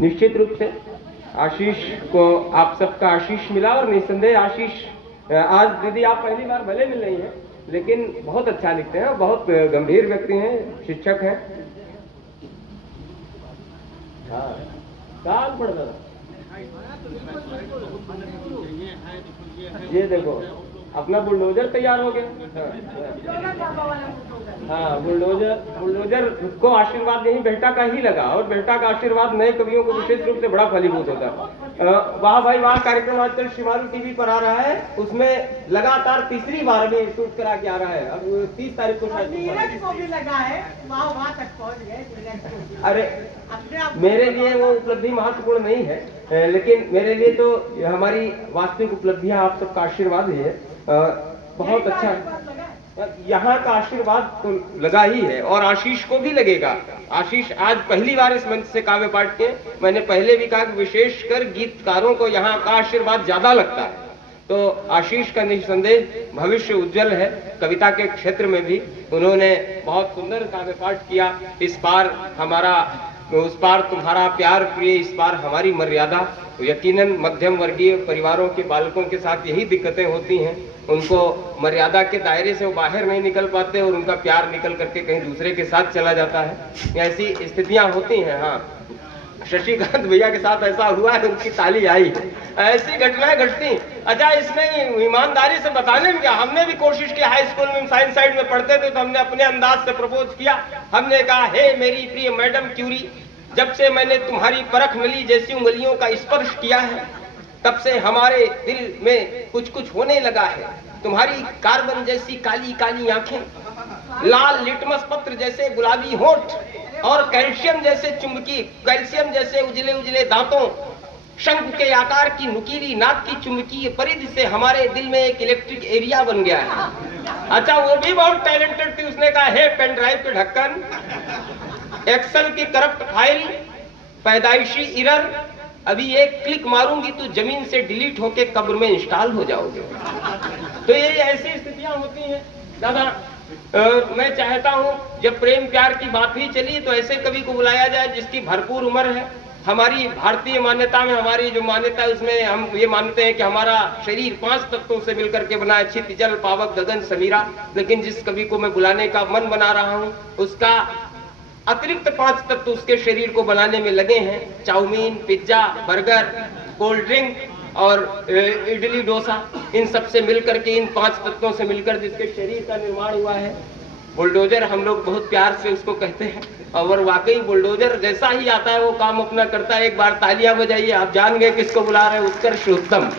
निश्चित रूप से आशीष को आप सबका आशीष मिला और निस्संदेह आशीष, आज दीदी आप पहली बार भले मिल रही हैं लेकिन बहुत अच्छा लिखते हैं, बहुत गंभीर व्यक्ति हैं, शिक्षक हैं। हाँ काल पड़ रहा, ये देखो अपना बुलडोजर तैयार हो गया। हाँ बुलडोजर को आशीर्वाद यही बेटा का ही लगा, और बेटा का आशीर्वाद नए कवियों को विशेष रूप से बड़ा फलीभूत होता है। वाह भाई वाह कार्यक्रम आजकल शिमारू टीवी पर आ रहा है, उसमें लगातार तीसरी बार अभी शूट करा के आ रहा है। अब 30 तारीख को शायद को भी लगा है, वाह तक पहुंच गए। अरे मेरे लिए वो उपलब्धि महत्वपूर्ण नहीं है, लेकिन मेरे लिए तो हमारी वास्तविक उपलब्धियां आप सबका आशीर्वाद ही है। बहुत अच्छा है, यहाँ का आशीर्वाद तो लगा ही है और आशीष को भी लगेगा। आशीष आज पहली बार इस मंच से काव्य पाठ के, मैंने पहले भी कहा कि विशेषकर गीतकारों को यहाँ का आशीर्वाद ज्यादा लगता है, तो आशीष का निस्संदेह भविष्य उज्जवल है। कविता के क्षेत्र में भी उन्होंने बहुत सुंदर काव्य पाठ किया। इस बार हमारा उस पार तुम्हारा प्यार प्रिय, इस बार हमारी मर्यादा। यकीनन मध्यम वर्गीय परिवारों के बालकों के साथ यही दिक्कतें होती हैं, उनको मर्यादा के दायरे से वो बाहर नहीं निकल पाते और उनका प्यार निकल करके कहीं दूसरे के साथ चला जाता है। ऐसी स्थितियां होती हैं। हाँ शशिकांत भैया के साथ ऐसा हुआ है, उनकी ताली आई, ऐसी घटनाएं घटती। अच्छा इसमें ईमानदारी से बताने में क्या, हमने भी कोशिश की, हाई स्कूल में साइंस साइड में पढ़ते थे तो हमने अपने अंदाज से प्रपोज किया। हमने कहा हे मेरी प्रिय मैडम क्यूरी, जब से मैंने तुम्हारी परख मिली जैसी उंगलियों का स्पर्श किया है, तब से हमारे दिल में कुछ कुछ होने लगा है। तुम्हारी कार्बन जैसी काली काली आंखें, लाल लिटमस पत्र जैसे गुलाबी होंठ और कैल्शियम जैसे उजले उजले दांतों, शंख के आकार की नुकीली नाक की चुंबकीय परिधि से हमारे दिल में एक इलेक्ट्रिक एरिया बन गया है। अच्छा वो भी बहुत टैलेंटेड थी, उसने कहा हे पेन ड्राइव के ढक्कन, एक्सेल की करप्ट फाइल, पैदाइशी एरर, अभी एक क्लिक मारूंगी तो जमीन से डिलीट होके कब्र में इंस्टॉल हो जाओगे। तो ये ऐसी स्थितियां होती हैं दादा। मैं चाहता हूं जब प्रेम प्यार की बात ही चली तो ऐसे कवि को बुलाया जाए जिसकी भरपूर उम्र है। हमारी भारतीय मान्यता में, हमारी जो मान्यता है उसमें हम ये मानते हैं कि हमारा शरीर 5 तत्वों से मिलकर के बना है, चित्त जल पावक गगन समीरा। लेकिन जिस कवि को मैं बुलाने का मन बना रहा हूं उसका अतिरिक्त 5 तत्व उसके शरीर को बनाने में लगे हैं। Chowmein, pizza, burger, cold drink और इडली डोसा, इन सब से मिलकर के, इन 5 तत्वों से मिलकर जिसके शरीर का निर्माण हुआ है। बुलडोजर हम लोग बहुत प्यार से उसको कहते हैं, और वाकई बुलडोजर जैसा ही आता है वो काम अपना करता है। एक बार तालियां बजाइए, आप जान गए किसको बुला रहे हैं, उत्कर्ष उत्तम।